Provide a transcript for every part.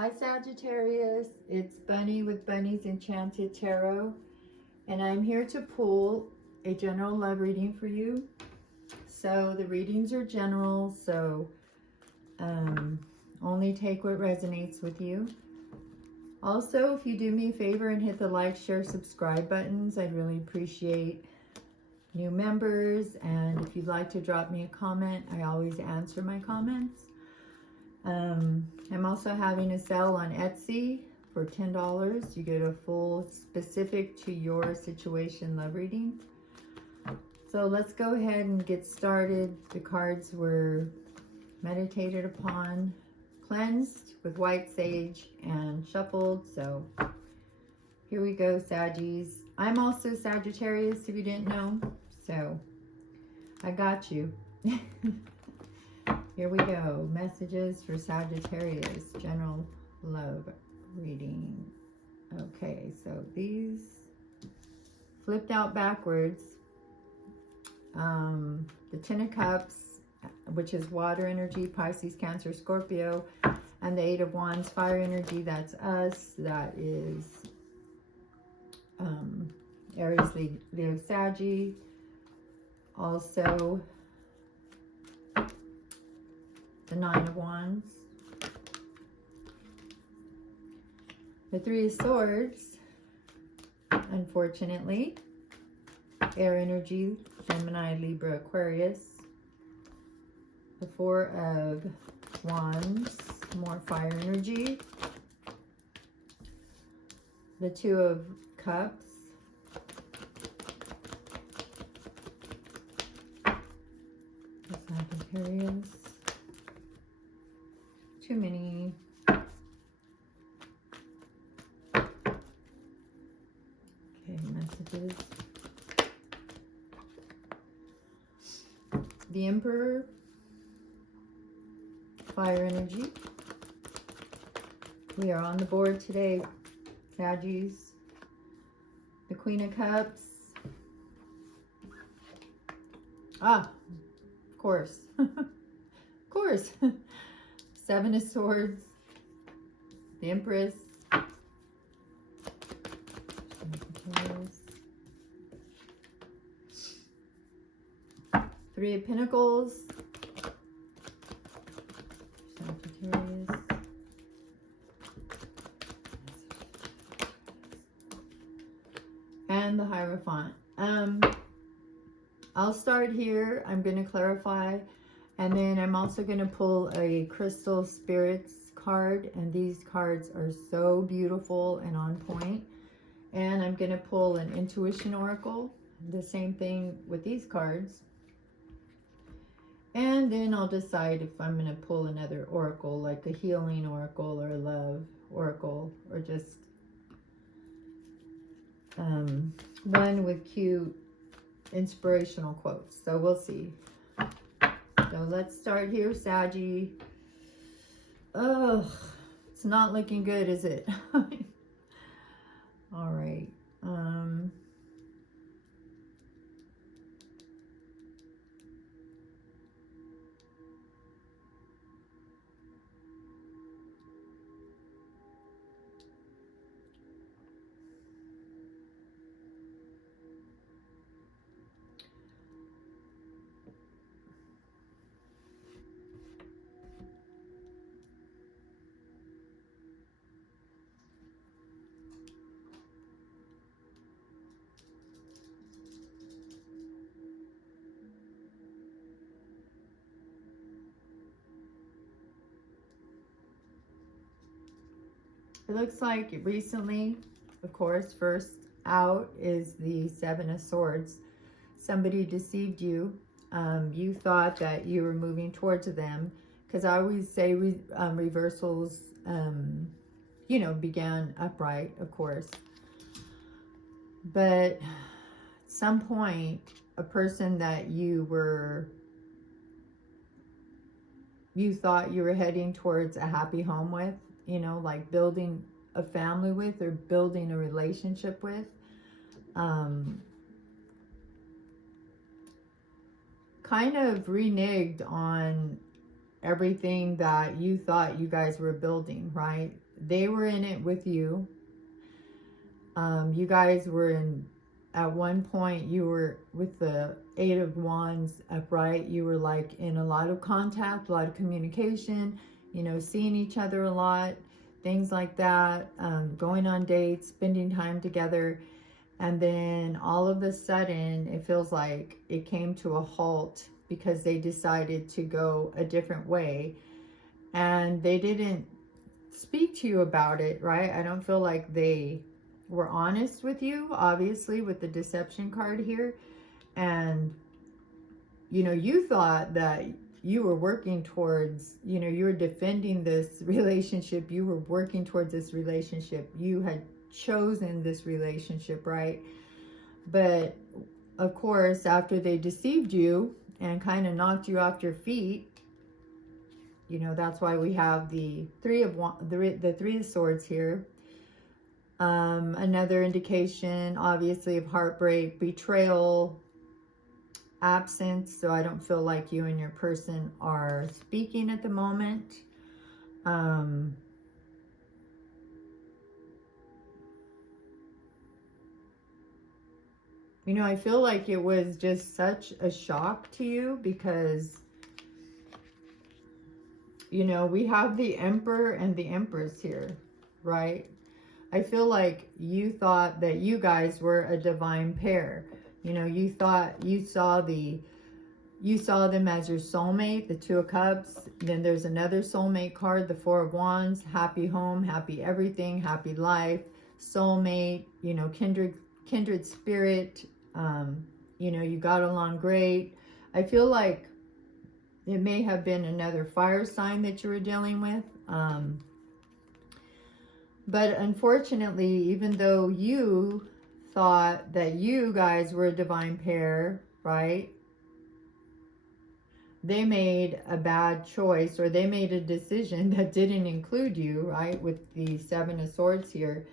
Hi Sagittarius, it's Bunny with Bunny's Enchanted Tarot, and I'm here to pull a general love reading for you. So the readings are general, so only take what resonates with you. Also, if you do me a favor and hit the like, share, subscribe buttons, I'd really appreciate new members. And if you'd like to drop me a comment, I always answer my comments. I'm also having a sale on Etsy for $10. You get a full specific to your situation love reading. So let's go ahead and get started. The cards were meditated upon, cleansed with white sage, and shuffled. So here we go, Saggies. I'm also Sagittarius, if you didn't know. So I got you. Here we go. Messages for Sagittarius. General love reading. Okay, so these flipped out backwards. The Ten of Cups, which is water energy, Pisces, Cancer, Scorpio. And the Eight of Wands, fire energy, that's us. That is Aries, Leo, Saggy. Also, the Nine of Wands. The Three of Swords, unfortunately. Air energy, Gemini, Libra, Aquarius. The Four of Wands, more fire energy. The Two of Cups. The Sagittarius. Too many. Okay, messages. The Emperor, fire energy. We are on the board today, Saggies. The Queen of Cups. Ah, of course. Of course. Seven of Swords. The Empress. Three of Pentacles. Sagittarius. And the Hierophant. I'll start here. I'm going to clarify. And then I'm also going to pull a Crystal Spirits card. And these cards are so beautiful and on point. And I'm going to pull an Intuition Oracle. The same thing with these cards. And then I'll decide if I'm going to pull another oracle, like a healing oracle or a love oracle, or just one with cute inspirational quotes. So we'll see. So let's start here, Saggy. Ugh, it's not looking good, is it? All right. It looks like recently, of course, first out is the Seven of Swords. Somebody deceived you. You thought that you were moving towards them. Because I always say reversals, you know, began upright, of course. But at some point, a person that you thought you were heading towards a happy home with, you know, like building a family with or building a relationship with, kind of reneged on everything that you thought you guys were building, right? They were in it with you. You guys were in, at one point, you were with the Eight of Wands upright. You were like in a lot of contact, a lot of communication, you know, seeing each other a lot, things like that, going on dates, spending time together. And then all of a sudden, it feels like it came to a halt because they decided to go a different way. And they didn't speak to you about it, right? I don't feel like they were honest with you, obviously, with the deception card here. And, you know, you thought that you were working towards, you know, you were defending this relationship. You were working towards this relationship. You had chosen this relationship, right? But of course, after they deceived you and kind of knocked you off your feet, you know, that's why we have the Three of Swords here. Another indication, obviously, of heartbreak, betrayal, absence. So I don't feel like you and your person are speaking at the moment. You know, I feel like it was just such a shock to you because, you know, we have the Emperor and the Empress here, right? I feel like you thought that you guys were a divine pair. You know, you thought you saw them as your soulmate, the Two of Cups. Then there's another soulmate card, the Four of Wands, happy home, happy everything, happy life, soulmate, you know, kindred spirit. You know, you got along great. I feel like it may have been another fire sign that you were dealing with. But unfortunately, even though you thought that you guys were a divine pair, right? They made a bad choice, or they made a decision that didn't include you, right? With the Seven of Swords here.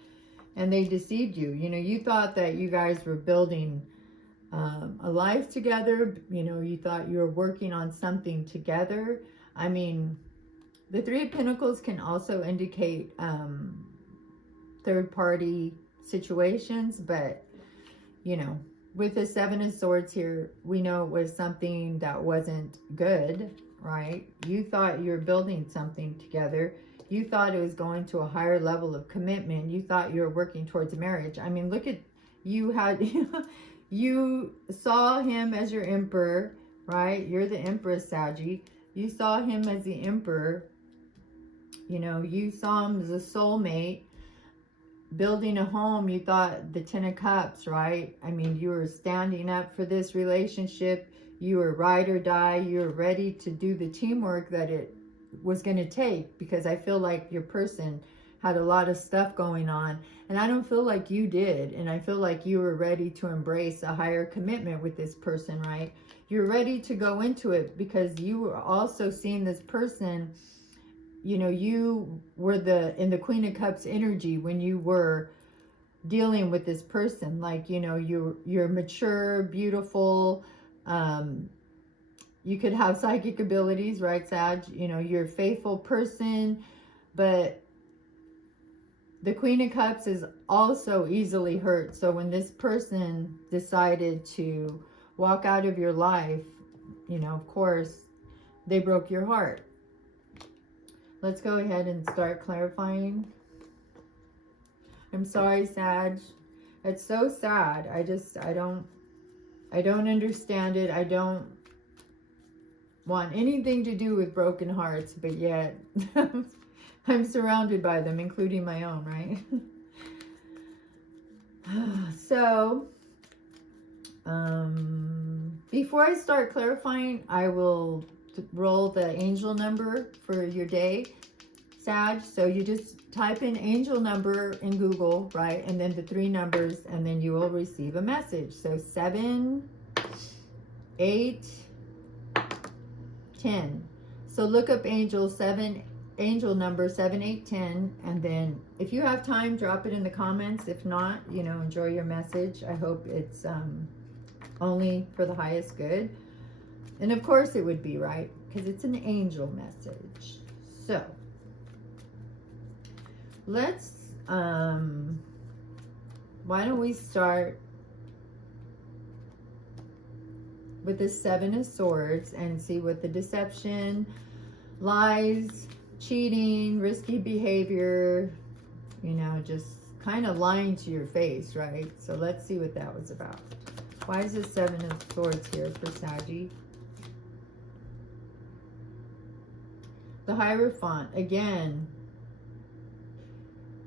And they deceived you. You know, you thought that you guys were building a life together. You know, you thought you were working on something together. I mean, the Three of Pentacles can also indicate third-party situations, but, you know, with the Seven of Swords here, we know it was something that wasn't good, right? You thought you were building something together. You thought it was going to a higher level of commitment. You thought you were working towards a marriage. I mean, look at, you had, you saw him as your Emperor, right? You're the Empress, Saggy. You saw him as the Emperor. You know, you saw him as a soulmate. Building a home, you thought the Ten of Cups, right? I mean, you were standing up for this relationship. You were ride or die. You were ready to do the teamwork that it was going to take, because I feel like your person had a lot of stuff going on, and I don't feel like you did. And I feel like you were ready to embrace a higher commitment with this person, right? You're ready to go into it because you were also seeing this person. You know, you were in the Queen of Cups energy when you were dealing with this person. Like, you know, you're mature, beautiful. You could have psychic abilities, right, Sag? You know, you're a faithful person, but the Queen of Cups is also easily hurt. So when this person decided to walk out of your life, you know, of course, they broke your heart. Let's go ahead and start clarifying. I'm sorry, Sag. It's so sad. I don't understand it. I don't want anything to do with broken hearts, but yet I'm surrounded by them, including my own, right? So, before I start clarifying, I will roll the angel number for your day, Sag. So you just type in angel number in Google, right? And then the 3 numbers, and then you will receive a message. So 7, 8, 10. So look up angel number 7, 8, 10, and then if you have time, drop it in the comments. If not, you know, enjoy your message. I hope it's only for the highest good. And of course it would be, right? because it's an angel message. So let's why don't we start with the Seven of Swords and see what the deception, lies, cheating, risky behavior, you know, just kind of lying to your face, right? So let's see what that was about. Why is the Seven of Swords here for Saggy? The Hierophant, again,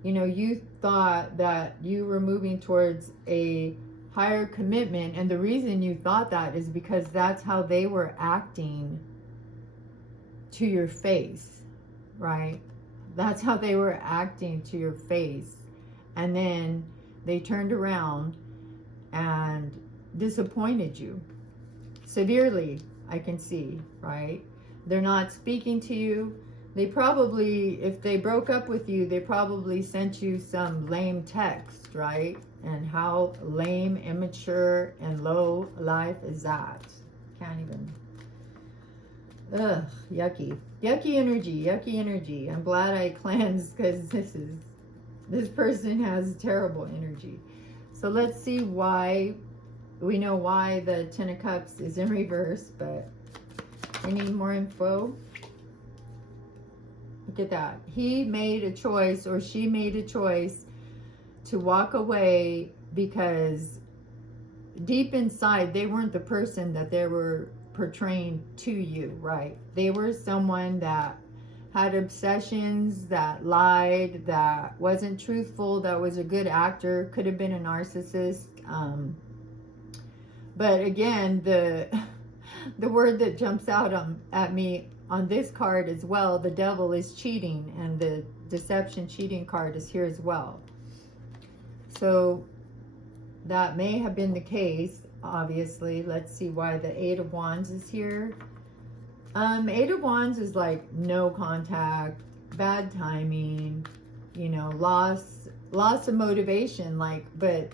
you know, you thought that you were moving towards a higher commitment, and the reason you thought that is because that's how they were acting to your face, right? That's how they were acting to your face. And then they turned around and disappointed you severely, I can see, right? They're not speaking to you. They probably, if they broke up with you, they probably sent you some lame text, right? And how lame, immature, and low life is that? Can't even. Ugh, yucky. Yucky energy, yucky energy. I'm glad I cleansed, because this person has terrible energy. So let's see why. We know why the Ten of Cups is in reverse, but I need more info. Look at that. He made a choice, or she made a choice to walk away because deep inside they weren't the person that they were portraying to you, right? They were someone that had obsessions, that lied, that wasn't truthful, that was a good actor, could have been a narcissist. But again, the word that jumps out at me on this card as well, the devil, is cheating, and the deception cheating card is here as well. So that may have been the case, obviously. Let's see why the Eight of Wands is here. Eight of Wands is like no contact, bad timing, you know, loss of motivation, like, but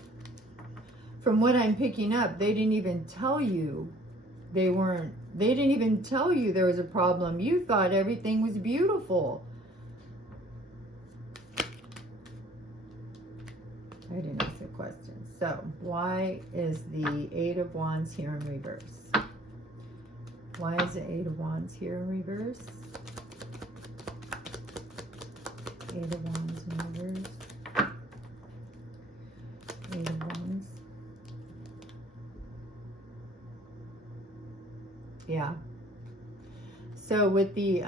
from what I'm picking up, they didn't even tell you they didn't even tell you there was a problem. You thought everything was beautiful. I didn't ask a question. So why is the Eight of Wands here in reverse? Why is the Eight of Wands here in reverse? Eight of Wands in reverse. Eight of Wands. Yeah. So with the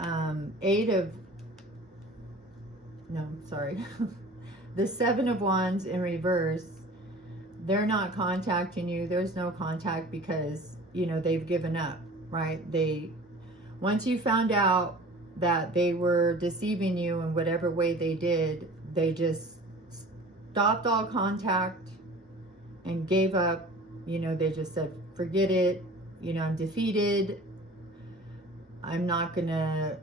the Seven of Wands in reverse, they're not contacting you. There's no contact because, you know, they've given up, right? Once you found out that they were deceiving you in whatever way they did, they just stopped all contact and gave up. You know, they just said, forget it. You know, I'm defeated. I'm not going to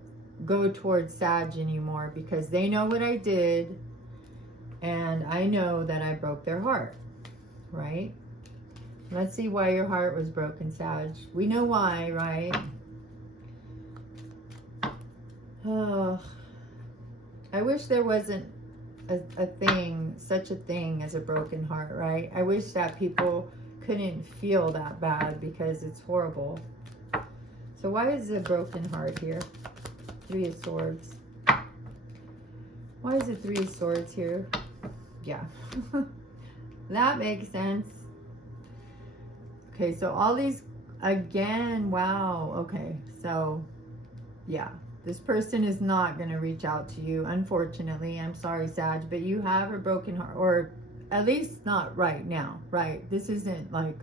go towards Sag anymore because they know what I did. And I know that I broke their heart, right? Let's see why your heart was broken, Sag. We know why, right? Oh, I wish there wasn't such a thing as a broken heart, right? I wish that people couldn't feel that bad because it's horrible. So why is a broken heart here? Three of Swords. Why is it Three of Swords here? Yeah. That makes sense. Okay, so all these, again, wow. Okay, so yeah, this person is not going to reach out to you, unfortunately. I'm sorry, Sag, but you have a broken heart, or at least not right now, right? This isn't like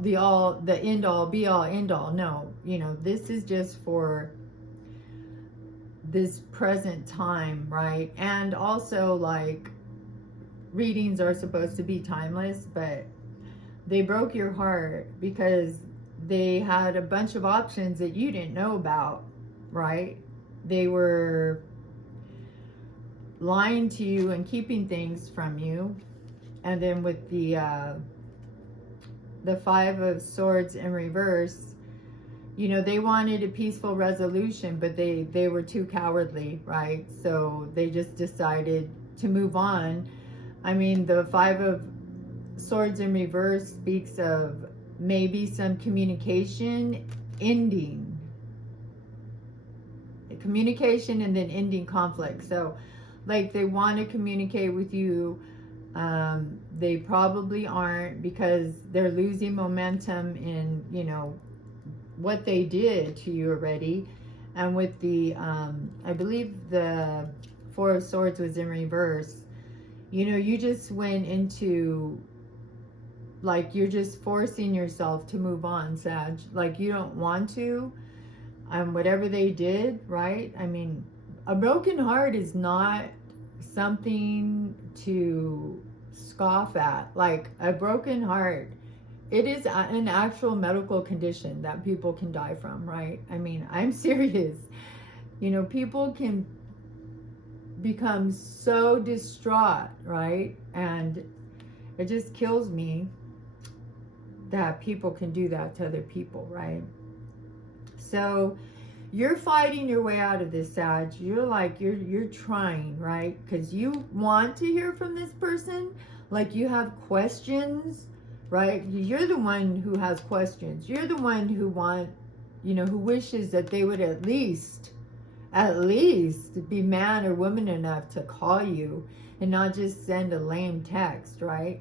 the end all, be all, end all. No, you know, this is just for this present time, right? And also, like, readings are supposed to be timeless, but they broke your heart because they had a bunch of options that you didn't know about, right? They were lying to you and keeping things from you. And then with the Five of Swords in reverse, you know, they wanted a peaceful resolution, but they were too cowardly, right? So they just decided to move on. I mean, the Five of Swords in reverse speaks of maybe some communication ending. Communication and then ending conflict. So, like, they want to communicate with you. They probably aren't, because they're losing momentum in, you know, what they did to you already. And with the, I believe the Four of Swords was in reverse. You know, you just went into, like, you're just forcing yourself to move on, Sag. Like, you don't want to. Whatever they did, right? I mean, a broken heart is not something to scoff at. Like, a broken heart, it is an actual medical condition that people can die from, right? I mean, I'm serious. You know, people can become so distraught, right? And it just kills me that people can do that to other people, right? So you're fighting your way out of this, Sag. You're like, you're trying, right? Because you want to hear from this person. Like, you have questions, right? You're the one who has questions. You're the one who who wishes that they would at least be man or woman enough to call you and not just send a lame text, right?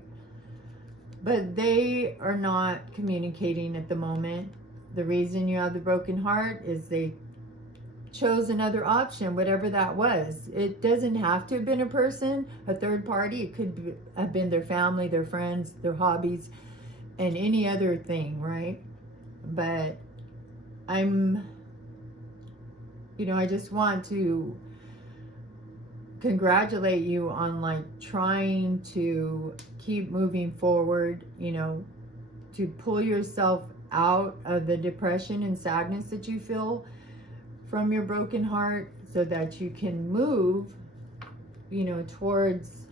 But they are not communicating at the moment. The reason you have the broken heart is they chose another option, whatever that was. It doesn't have to have been a person, a third party. It could have been their family, their friends, their hobbies, and any other thing, right? But I just want to congratulate you on, like, trying to keep moving forward, to pull yourself out of the depression and sadness that you feel from your broken heart, so that you can move, towards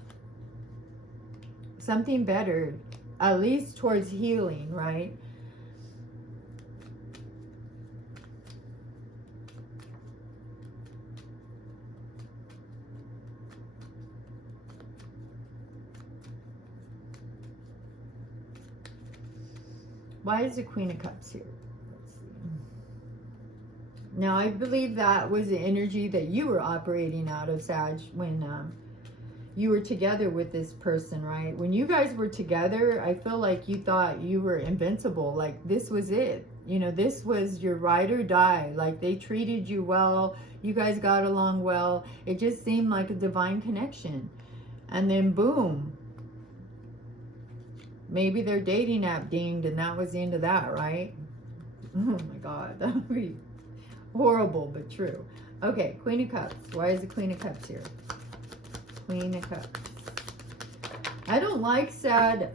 something better, at least towards healing, right? Why is the Queen of Cups here? Let's see. Now, I believe that was the energy that you were operating out of, Sag, when you were together with this person, right? When you guys were together, I feel like you thought you were invincible. Like, this was it. This was your ride or die. Like, they treated you well. You guys got along well. It just seemed like a divine connection. And then, boom. Maybe their dating app dinged and that was the end of that, right? Oh my God, that would be horrible, but true. Okay, Queen of Cups. Why is the Queen of Cups here? Queen of Cups. I don't like sad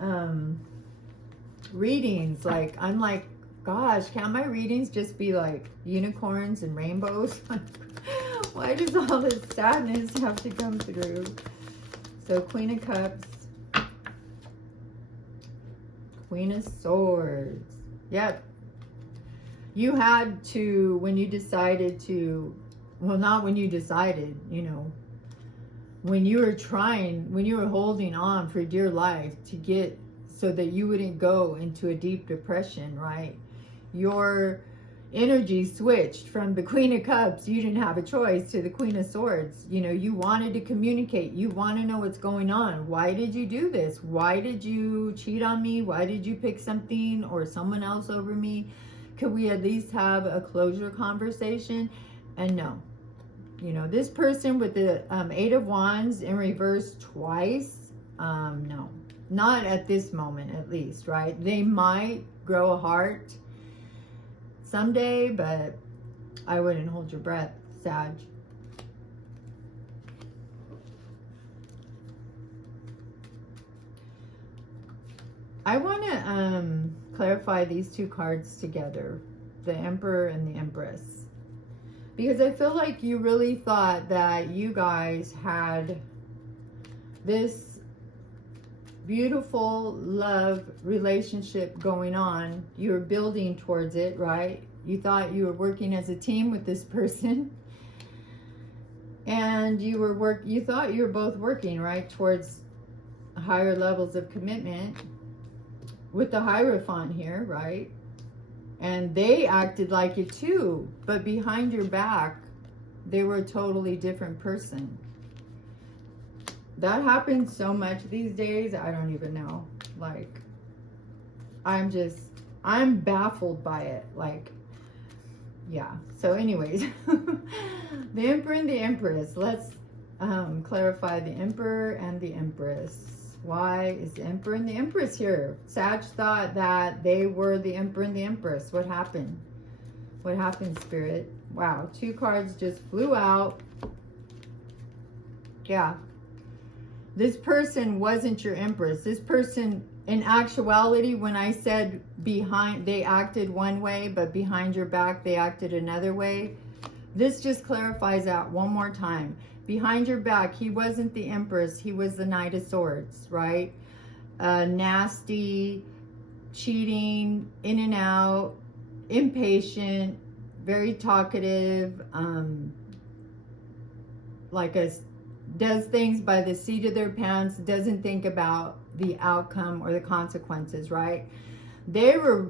readings. Like, I'm like, gosh, can't my readings just be like unicorns and rainbows? Why does all this sadness have to come through? So, Queen of Cups. Queen of Swords. Yep. You had to, when you decided to, well, not when you decided, when you were trying, when you were holding on for dear life to get, so that you wouldn't go into a deep depression, right? Your energy switched from the Queen of Cups, you didn't have a choice, to the Queen of Swords. You wanted to communicate. You want to know what's going on. Why did you do this? Why did you cheat on me? Why did you pick something or someone else over me? Could we at least have a closure conversation? And no. This person with the Eight of Wands in reverse twice, no. Not at this moment, at least, right? They might grow a heart someday, but I wouldn't hold your breath, Sag. I want to clarify these two cards together, the Emperor and the Empress, because I feel like you really thought that you guys had this beautiful love relationship going on. You're building towards it, right? You thought you were working as a team with this person. And you thought you were both working, right, towards higher levels of commitment with the Hierophant here, right? And they acted like it too, but behind your back, they were a totally different person. That happens so much these days, I don't even know. Like, I'm baffled by it. Like, yeah. So anyways, the Emperor and the Empress. Let's clarify the Emperor and the Empress. Why is the Emperor and the Empress here? Sag thought that they were the Emperor and the Empress. What happened? What happened, Spirit? Wow, 2 cards just flew out. Yeah. This person wasn't your Empress. This person, in actuality, when I said they acted one way, but behind your back, they acted another way. This just clarifies that one more time. Behind your back, he wasn't the Empress. He was the Knight of Swords, right? Nasty, cheating, in and out, impatient, very talkative, does things by the seat of their pants, doesn't think about the outcome or the consequences, right? They were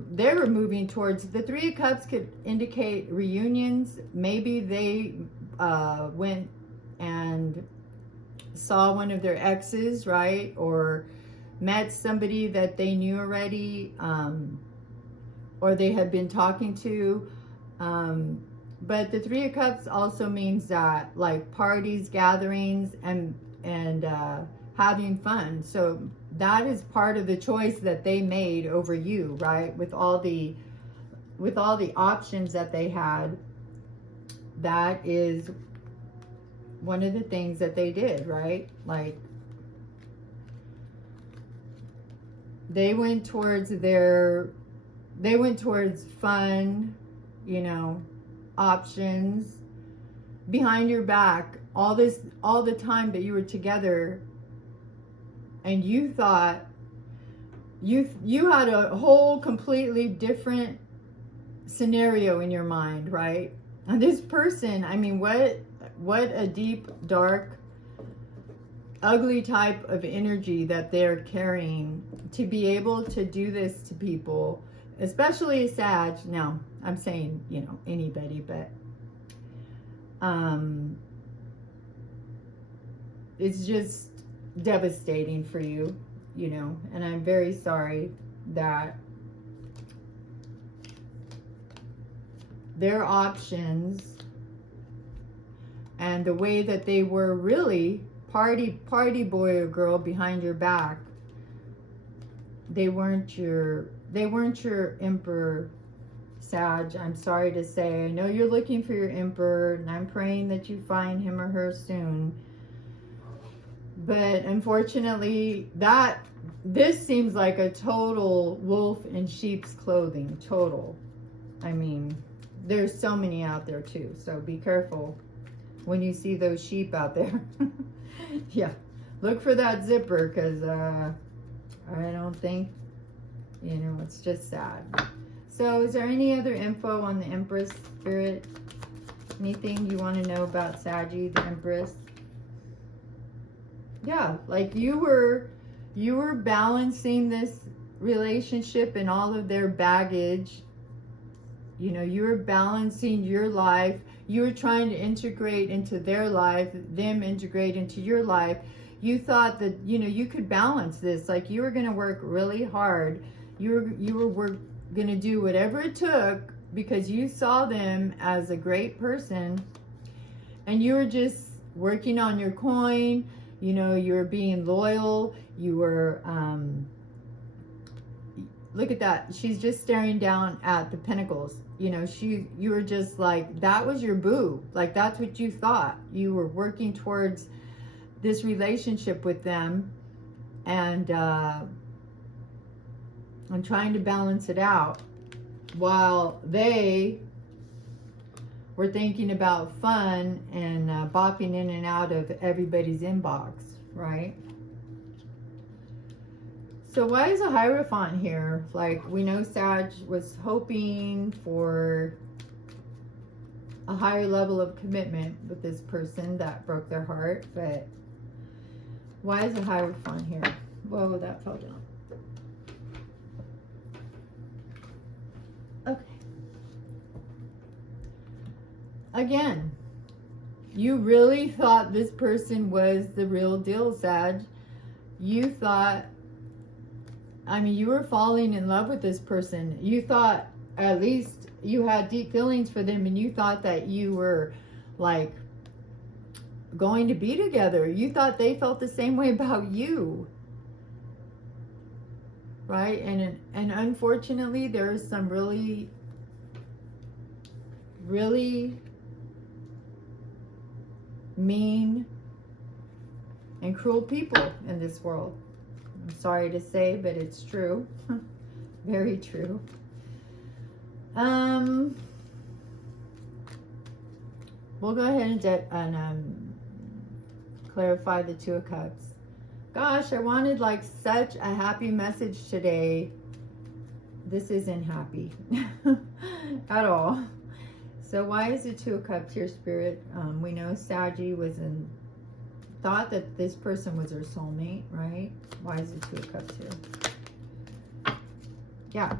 moving towards, the 3 of Cups could indicate reunions. Maybe they went and saw one of their exes, right? Or met somebody that they knew already, or they had been talking to. But the 3 of Cups also means that, like, parties, gatherings, and having fun. So that is part of the choice that they made over you, right? With all the options that they had, that is one of the things that they did, right? Like, they went towards fun, you know, options behind your back, all the time that you were together, and you thought you had a whole completely different scenario in your mind, right? And this person, I mean, what a deep, dark, ugly type of energy that they're carrying to be able to do this to people, especially a Sag. Now, I'm saying, you know, anybody, but it's just devastating for you, you know, and I'm very sorry that their options and the way that they were really party boy or girl behind your back, they weren't your Emperor, Sag. I'm sorry to say. I know you're looking for your Emperor, and I'm praying that you find him or her soon. But unfortunately, this seems like a total wolf in sheep's clothing. Total. I mean, there's so many out there too, so be careful when you see those sheep out there. Yeah, look for that zipper, because I don't think, you know, it's just sad. So is there any other info on the Empress, Spirit? Anything you want to know about Saggy, the Empress? Yeah, like you were balancing this relationship and all of their baggage. You know, you were balancing your life. You were trying to integrate into their life, them integrate into your life. You thought that, you know, you could balance this. Like, you were going to work really hard. You were going to do whatever it took, because you saw them as a great person, and you were just working on your coin. You know, you were being loyal. You were, look at that. She's just staring down at the pentacles. You know, you were just like, that was your boo. Like, that's what you thought. You were working towards this relationship with them, and trying to balance it out, while they were thinking about fun and bopping in and out of everybody's inbox, right? So why is a Hierophant here? Like, we know Sag was hoping for a higher level of commitment with this person that broke their heart, but why is a Hierophant here? Whoa, that fell down. Okay. Again, you really thought this person was the real deal, Sag. You thought, I mean, you were falling in love with this person. You thought at least you had deep feelings for them, and you thought that you were like going to be together. You thought they felt the same way about you. Right? And unfortunately, there is some really, really mean and cruel people in this world. I'm sorry to say, but it's true. Very true. We'll go ahead and clarify the Two of Cups. Gosh, I wanted like such a happy message today. This isn't happy at all. So why is the Two of Cups here, Spirit? We know Saggy thought that this person was her soulmate, right? Why is the Two of Cups here? Yeah.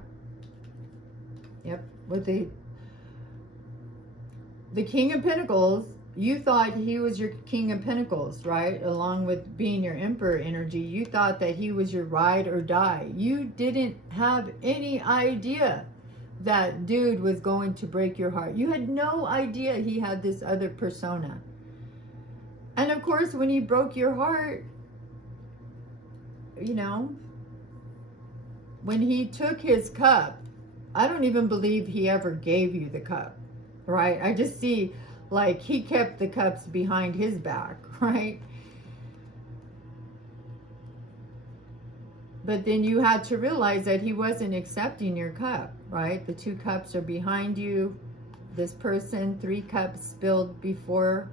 Yep. With the King of Pentacles, you thought he was your King of Pentacles, right? Along with being your Emperor energy, you thought that he was your ride or die. You didn't have any idea that dude was going to break your heart. You had no idea he had this other persona. And of course, when he broke your heart, you know, when he took his cup, I don't even believe he ever gave you the cup, right? I just see like he kept the cups behind his back, right? But then you had to realize that he wasn't accepting your cup, right? The two cups are behind you. This person, 3 cups spilled before,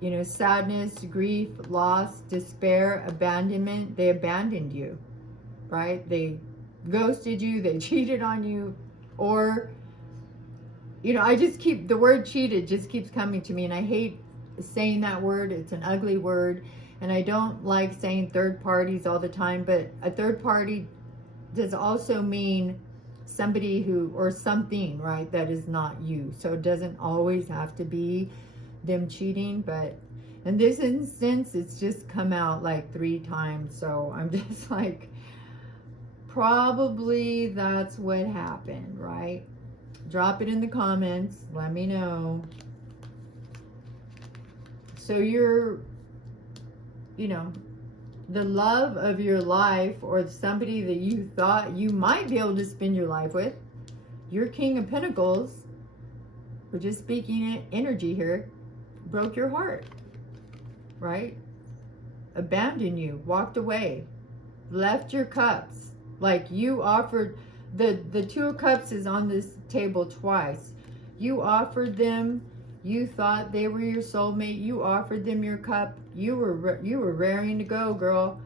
you know, sadness, grief, loss, despair, abandonment. They abandoned you, right? They ghosted you, they cheated on you, or, you know, I just keep, the word cheated just keeps coming to me, and I hate saying that word. It's an ugly word, and I don't like saying third parties all the time, but a third party does also mean somebody who, or something, right, that is not you. So it doesn't always have to be them cheating, but in this instance, it's just come out like 3 times. So I'm just like, probably that's what happened, right? Drop it in the comments. Let me know. So you're, you know, the love of your life, or somebody that you thought you might be able to spend your life with, your King of Pentacles, we're just speaking energy here, broke your heart, right? Abandoned you, walked away, left your cups. Like you offered, the Two of Cups is on this table twice. You offered them, you thought they were your soulmate, you offered them your cup, you were raring to go, girl,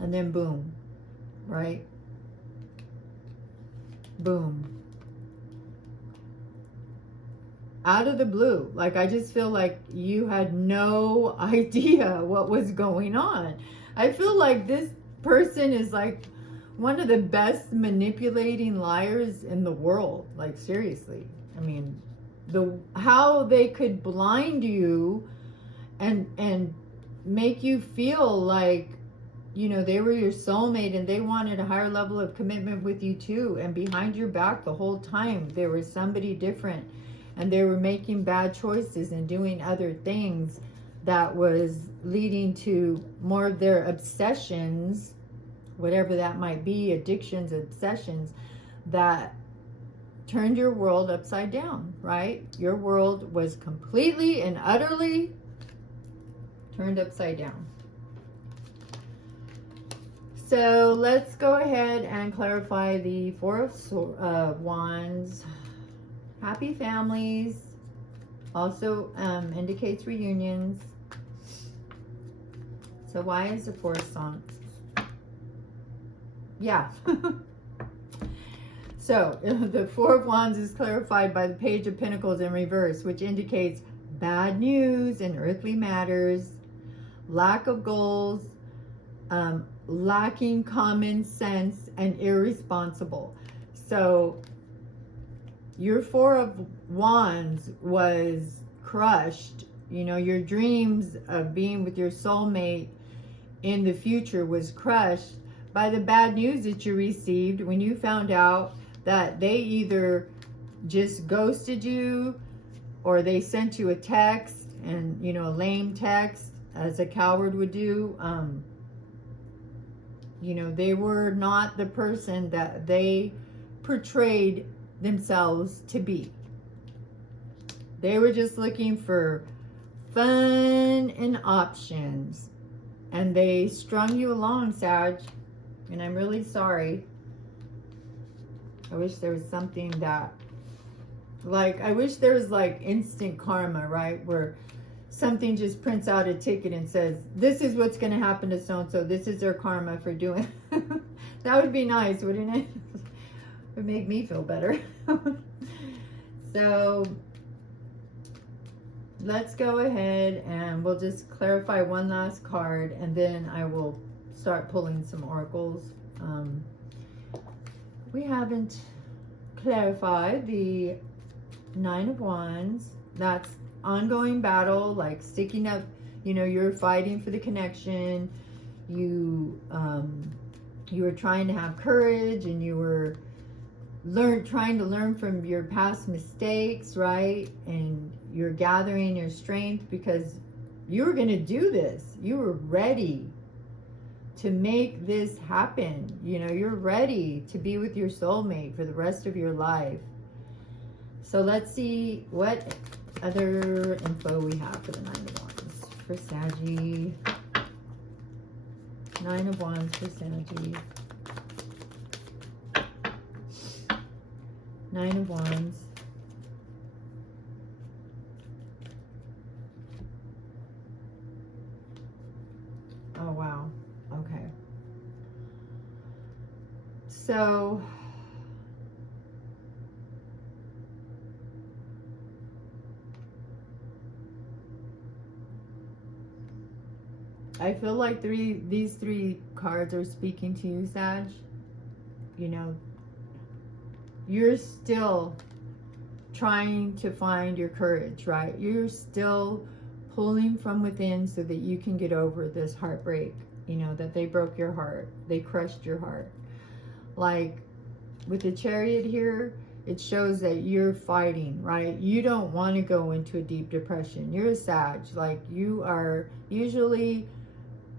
and then boom, right? Boom. Out of the blue. Like, I just feel like you had no idea what was going on. I feel like this person is like one of the best manipulating liars in the world. Like, seriously. I mean, how they could blind you and make you feel like, you know, they were your soulmate and they wanted a higher level of commitment with you too, and behind your back the whole time there was somebody different, and they were making bad choices and doing other things that was leading to more of their obsessions, whatever that might be, addictions, obsessions, that turned your world upside down, right? Your world was completely and utterly turned upside down. So let's go ahead and clarify the Four of Wands. Happy families. Also indicates reunions. So why is the Four of Wands? yeah. So the Four of Wands is clarified by the Page of Pentacles in reverse, which indicates bad news in earthly matters, lack of goals, lacking common sense, and irresponsible. So your Four of Wands was crushed. You know, your dreams of being with your soulmate in the future was crushed by the bad news that you received when you found out that they either just ghosted you or they sent you a text, and, you know, a lame text, as a coward would do. You know, they were not the person that they portrayed themselves to be. They were just looking for fun and options, and they strung you along, Sag, and I'm really sorry. I wish there was something that, like, I wish there was like instant karma, right? Where something just prints out a ticket and says, this is what's going to happen to so-and-so. This is their karma for doing. That would be nice, wouldn't it? It would make me feel better. So let's go ahead and we'll just clarify one last card, and then I will start pulling some oracles. We haven't clarified the Nine of Wands. That's ongoing battle, like sticking up. You know, you're fighting for the connection. You were trying to have courage, and you were trying to learn from your past mistakes, right? And you're gathering your strength because you were going to do this. You were ready to make this happen. You know, you're ready to be with your soulmate for the rest of your life. So let's see what other info we have for the Nine of Wands for Saggy. Nine of Wands for Saggy. Nine of Wands. Oh, wow. Okay. So I feel like these three cards are speaking to you, Sag. You know, you're still trying to find your courage, right? You're still pulling from within so that you can get over this heartbreak, you know, that they broke your heart. They crushed your heart. Like with the Chariot here, it shows that you're fighting, right? You don't want to go into a deep depression. You're a Sag. Like, you are usually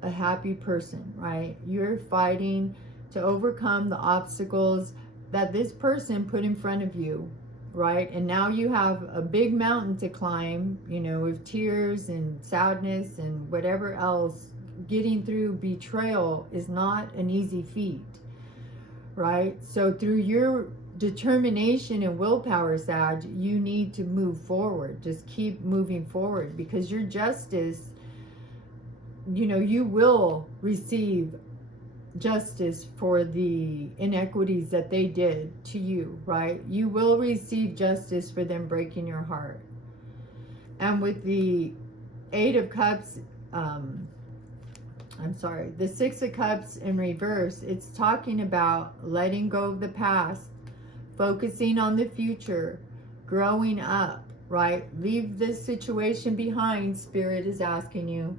a happy person, right? You're fighting to overcome the obstacles that this person put in front of you, right? And now you have a big mountain to climb, you know, with tears and sadness and whatever else. Getting through betrayal is not an easy feat, right? So through your determination and willpower, Sag, you need to move forward. Just keep moving forward, because your justice, you know, you will receive justice for the inequities that they did to you, right? You will receive justice for them breaking your heart. And with the Eight of Cups, the Six of Cups in reverse, it's talking about letting go of the past, focusing on the future, growing up, right? Leave this situation behind, Spirit is asking you,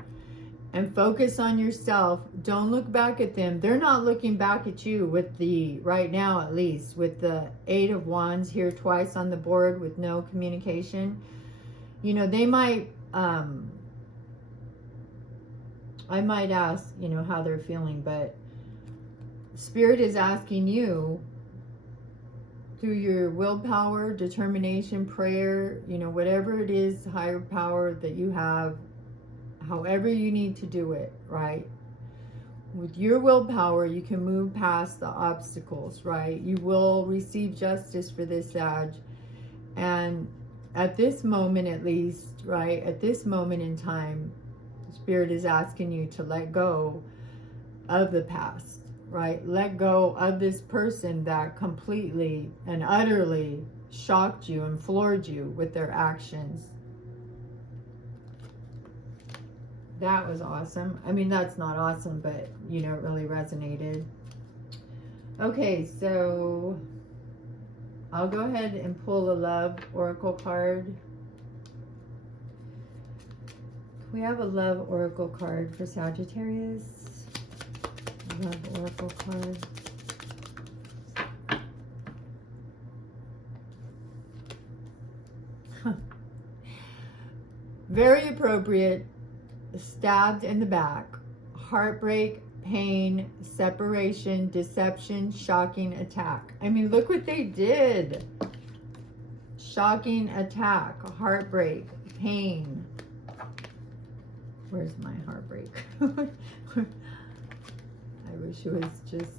and focus on yourself. Don't look back at them. They're not looking back at you with the, right now at least, with the Eight of Wands here twice on the board with no communication. You know, they might, I might ask, you know, how they're feeling, but Spirit is asking you, through your willpower, determination, prayer, you know, whatever it is, higher power that you have, however you need to do it, right? With your willpower, you can move past the obstacles, right? You will receive justice for this, Sag. And at this moment, at least, right, at this moment in time, Spirit is asking you to let go of the past, right? Let go of this person that completely and utterly shocked you and floored you with their actions. That was awesome. I mean, that's not awesome, but, you know, it really resonated. Okay, so I'll go ahead and pull a love oracle card. We have a love oracle card for Sagittarius. Love oracle card. Very appropriate. Stabbed in the back. Heartbreak, pain, separation, deception, shocking attack. I mean, look what they did. Shocking attack, heartbreak, pain. Where's my heartbreak? I wish it was just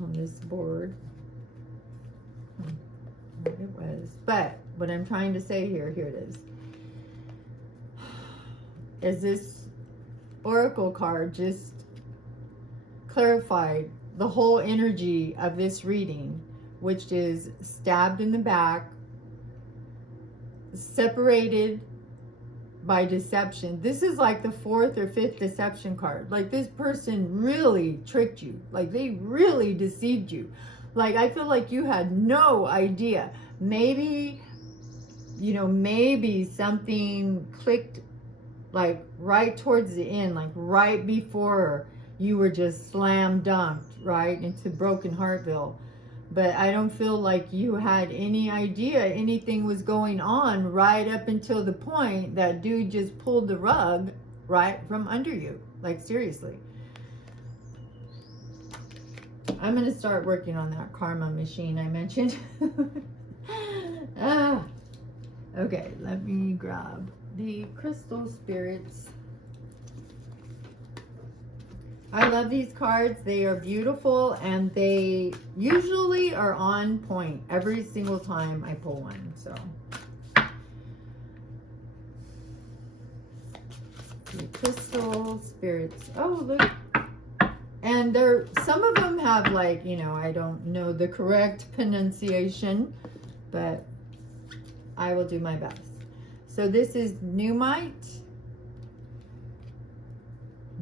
on this board. It was. But what I'm trying to say here it is this oracle card just clarified the whole energy of this reading, which is stabbed in the back, separated by deception. This is like the 4th or 5th deception card. Like, this person really tricked you. Like, they really deceived you. Like, I feel like you had no idea. Maybe, you know, maybe something clicked like right towards the end, like right before you were just slam dunked right into Broken Heartville. But I don't feel like you had any idea anything was going on right up until the point that dude just pulled the rug right from under you. Like, seriously. I'm going to start working on that karma machine I mentioned. Okay, let me grab the crystal spirits. I love these cards. They are beautiful and they usually are on point every single time I pull one. So the crystal spirits. Oh, look. And they're, some of them have, like, you know, I don't know the correct pronunciation, but I will do my best. So this is Pneumite.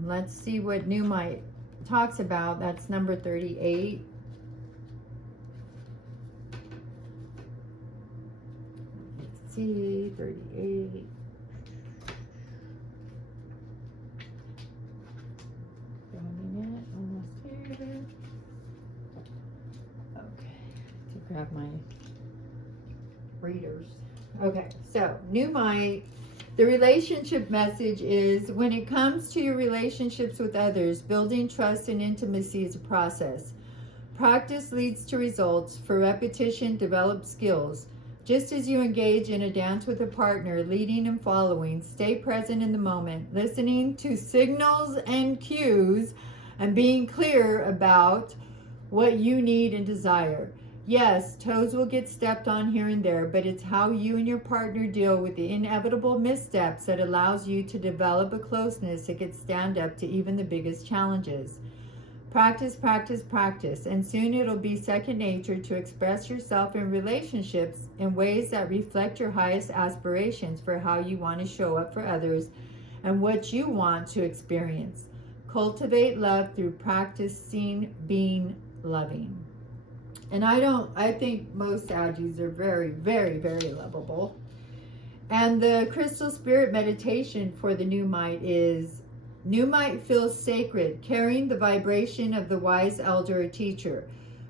Let's see what Pneumite talks about. That's number 38. Let's see, 38. Almost here. Okay, to grab my readers. Okay, so Pneumite, the relationship message is, when it comes to your relationships with others, building trust and intimacy is a process. Practice leads to results. For repetition, develop skills. Just as you engage in a dance with a partner, leading and following, stay present in the moment, listening to signals and cues, and being clear about what you need and desire. Yes, toes will get stepped on here and there, but it's how you and your partner deal with the inevitable missteps that allows you to develop a closeness that can stand up to even the biggest challenges. Practice, practice, practice, and soon it'll be second nature to express yourself in relationships in ways that reflect your highest aspirations for how you want to show up for others and what you want to experience. Cultivate love through practicing being loving. And I think most Saggies are very, very, very lovable. And the crystal spirit meditation for the Pneumite is, Pneumite feels sacred, carrying the vibration of the wise elder or teacher.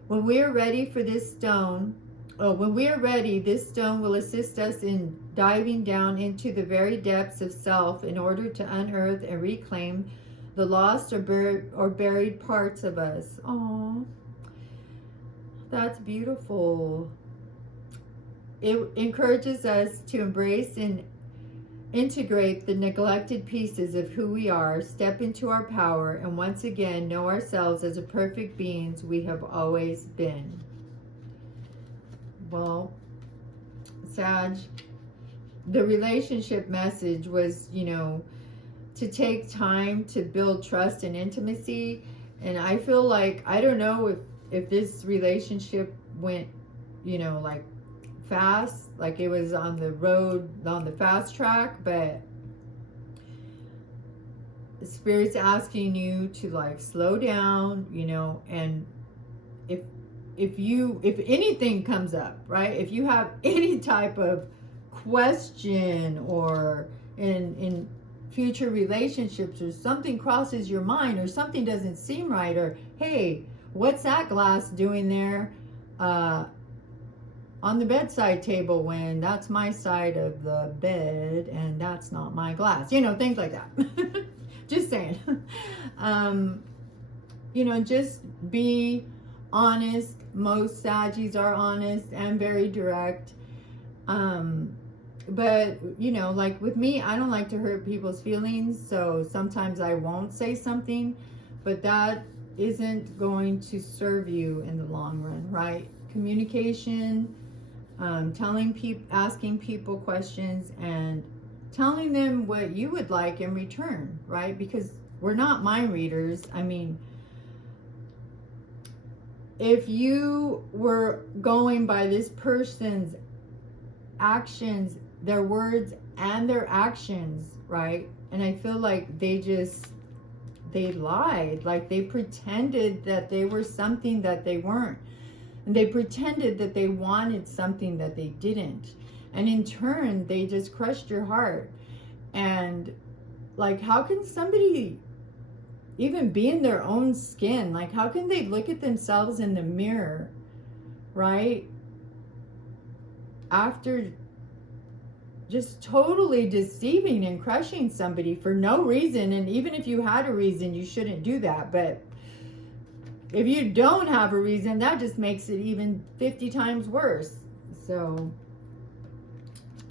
When we are ready for this stone, this stone will assist us in diving down into the very depths of self in order to unearth and reclaim the lost or buried parts of us. Aww. That's beautiful. It encourages us to embrace and integrate the neglected pieces of who we are, step into our power, and once again know ourselves as the perfect beings we have always been. Well, Sag, the relationship message was, you know, to take time to build trust and intimacy. And I feel like, I don't know if this relationship went, you know, like fast, like it was on the road, on the fast track, but the Spirit's asking you to like slow down, you know, and if anything comes up, right? If you have any type of question, or in future relationships, or something crosses your mind, or something doesn't seem right, or hey, what's that glass doing there on the bedside table when that's my side of the bed and that's not my glass, you know, things like that. Just saying. You know, just be honest. Most Saggies are honest and very direct. But, you know, like with me, I don't like to hurt people's feelings. So sometimes I won't say something, but that isn't going to serve you in the long run, right? Communication, asking people questions, and telling them what you would like in return, right? Because we're not mind readers. I mean, if you were going by this person's actions, their words and their actions, right? And I feel like they lied, like they pretended that they were something that they weren't. And they pretended that they wanted something that they didn't. And in turn, they just crushed your heart. And like, how can somebody even be in their own skin? Like, how can they look at themselves in the mirror, right? After just totally deceiving and crushing somebody for no reason. And even if you had a reason, you shouldn't do that. But if you don't have a reason, that just makes it even 50 times worse. So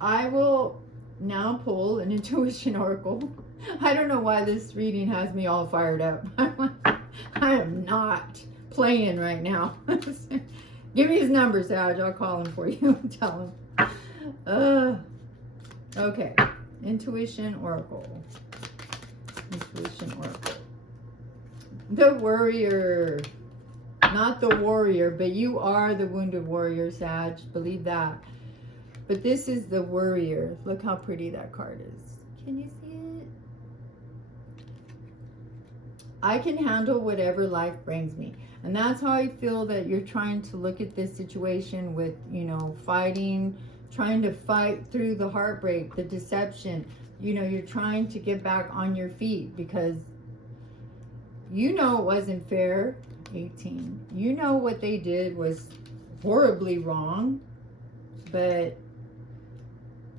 I will now pull an intuition oracle. I don't know why this reading has me all fired up. I am not playing right now. Give me his number, Sag. I'll call him for you and tell him. Okay. Intuition oracle. Intuition oracle. The Worrier. Not the warrior, but you are the wounded warrior, Sag. Believe that. But this is the Worrier. Look how pretty that card is. Can you see it? I can handle whatever life brings me. And that's how I feel that you're trying to look at this situation with, you know, fighting, trying to fight through the heartbreak, the deception. You know, you're trying to get back on your feet because you know it wasn't fair. 18. You know what they did was horribly wrong, but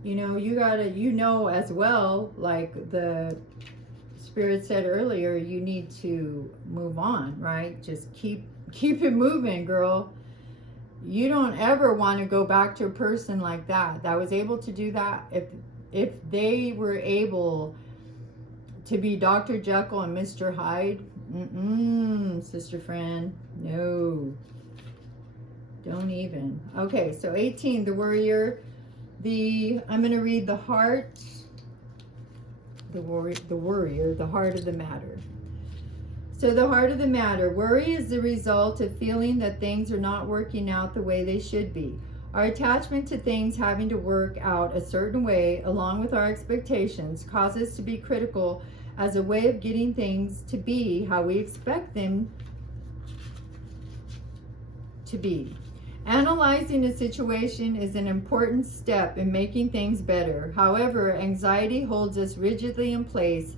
you know, you gotta, you know, as well, like the Spirit said earlier, you need to move on, right? Just keep it moving, girl. You don't ever want to go back to a person like that was able to do that. If they were able to be Dr. Jekyll and Mr. Hyde, sister friend, no, don't even. Okay, so 18, the Worrier. I'm going to read the heart, the Worrier, the heart of the matter. So the heart of the matter. Worry is the result of feeling that things are not working out the way they should be. Our attachment to things having to work out a certain way, along with our expectations, cause us to be critical as a way of getting things to be how we expect them to be. Analyzing a situation is an important step in making things better. However, anxiety holds us rigidly in place,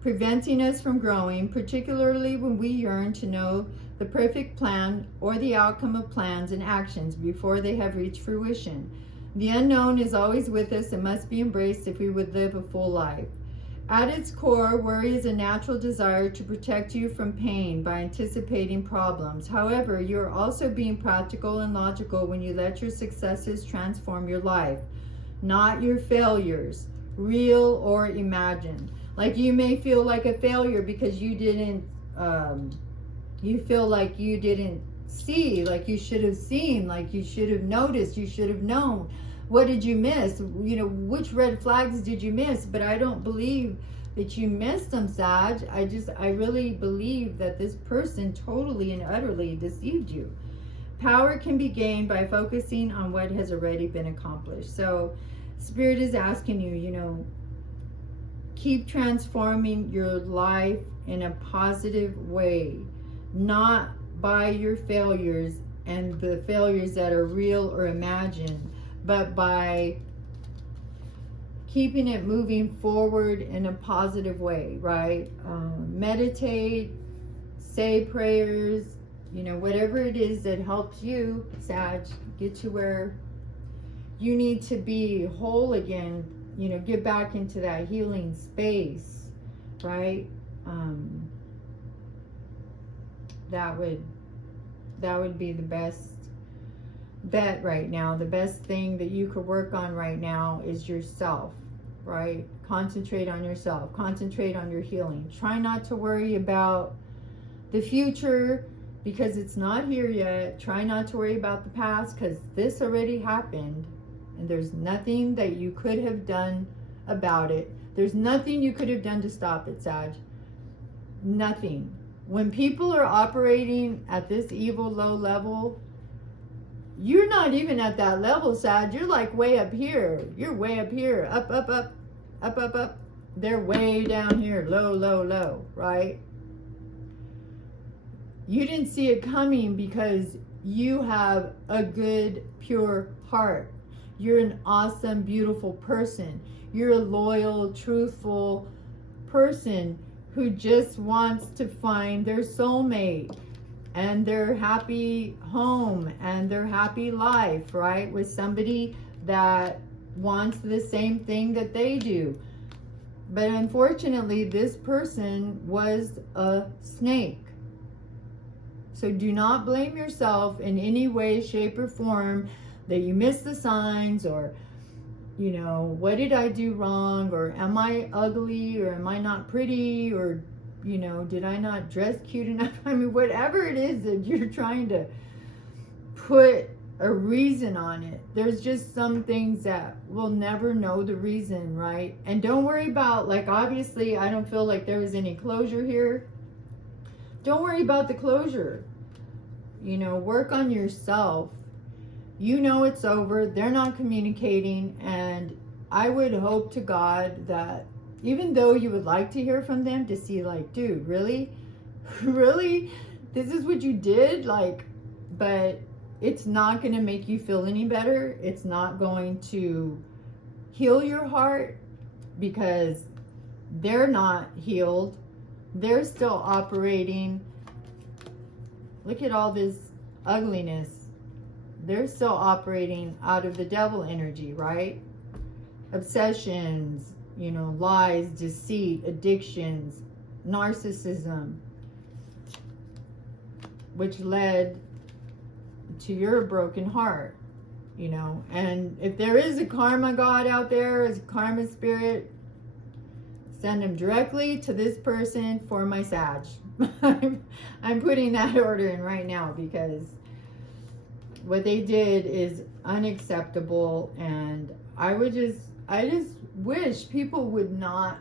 preventing us from growing, particularly when we yearn to know the perfect plan or the outcome of plans and actions before they have reached fruition. The unknown is always with us and must be embraced if we would live a full life. At its core, worry is a natural desire to protect you from pain by anticipating problems. However, you are also being practical and logical when you let your successes transform your life, not your failures, real or imagined. Like, you may feel like a failure because you didn't, you feel like you didn't see, like you should have seen, like you should have noticed, you should have known. What did you miss? You know, which red flags did you miss? But I don't believe that you missed them, Sag. I really believe that this person totally and utterly deceived you. Power can be gained by focusing on what has already been accomplished. So Spirit is asking you, you know, keep transforming your life in a positive way, not by your failures and the failures that are real or imagined, but by keeping it moving forward in a positive way, right? Meditate, say prayers, you know, whatever it is that helps you, Sag, get to where you need to be whole again, you know, get back into that healing space, right? That would be the best bet right now. The best thing that you could work on right now is yourself, right? Concentrate on yourself. Concentrate on your healing. Try not to worry about the future because it's not here yet. Try not to worry about the past because this already happened and there's nothing that you could have done about it. There's nothing you could have done to stop it, Sag. Nothing. When people are operating at this evil low level, you're not even at that level, Sag. You're like way up here. You're way up here. Up, up, up, up, up, up. They're way down here. Low, low, low, right? You didn't see it coming because you have a good, pure heart. You're an awesome, beautiful person. You're a loyal, truthful person who just wants to find their soulmate and their happy home and their happy life, right? With somebody that wants the same thing that they do. But unfortunately, this person was a snake. So do not blame yourself in any way, shape, or form that you missed the signs or, you know, what did I do wrong? Or am I ugly? Or am I not pretty? Or, you know, did I not dress cute enough? I mean, whatever it is that you're trying to put a reason on it. There's just some things that we'll never know the reason, right? And don't worry about, like, obviously, I don't feel like there was any closure here. Don't worry about the closure. You know, work on yourself. You know it's over. They're not communicating. And I would hope to God that even though you would like to hear from them, to see like, dude, really? Really? This is what you did? Like, but it's not going to make you feel any better. It's not going to heal your heart because they're not healed. They're still operating. Look at all this ugliness. They're still operating out of the devil energy, right? Obsessions, you know, lies, deceit, addictions, narcissism, which led to your broken heart, you know. And if there is a karma god out there, as a karma spirit, send them directly to this person for my Sag. I'm putting that order in right now because what they did is unacceptable, and I just wish people would not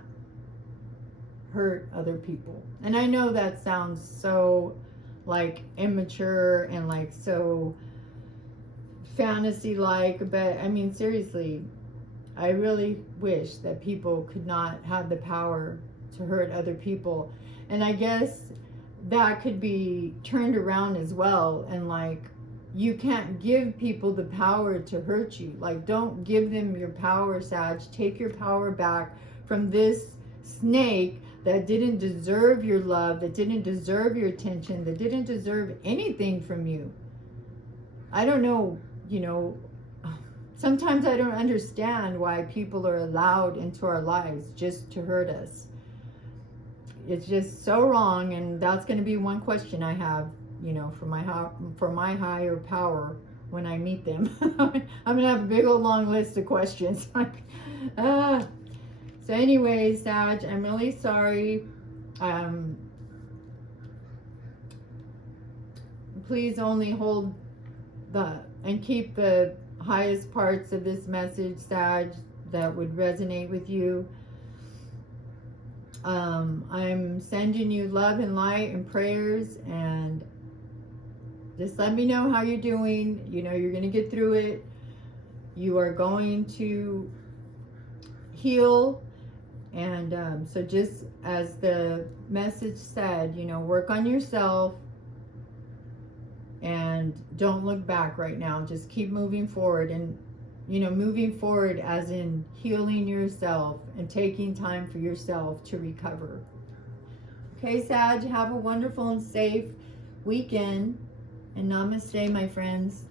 hurt other people. And I know that sounds so like immature and like so fantasy like, but I mean seriously, I really wish that people could not have the power to hurt other people. And I guess that could be turned around as well, and like, you can't give people the power to hurt you. Like, don't give them your power, Sag. Take your power back from this snake that didn't deserve your love, that didn't deserve your attention, that didn't deserve anything from you. I don't know, you know, sometimes I don't understand why people are allowed into our lives just to hurt us. It's just so wrong, and that's going to be one question I have, you know, for my higher power when I meet them. I'm gonna have a big old long list of questions. So anyways, Sag, I'm really sorry. Please only hold and keep the highest parts of this message, Sag, that would resonate with you. I'm sending you love and light and prayers, and just let me know how you're doing. You know, you're going to get through it. You are going to heal. And so just as the message said, you know, work on yourself and don't look back right now. Just keep moving forward, and, you know, moving forward as in healing yourself and taking time for yourself to recover. Okay, Sag, have a wonderful and safe weekend, and namaste, my friends.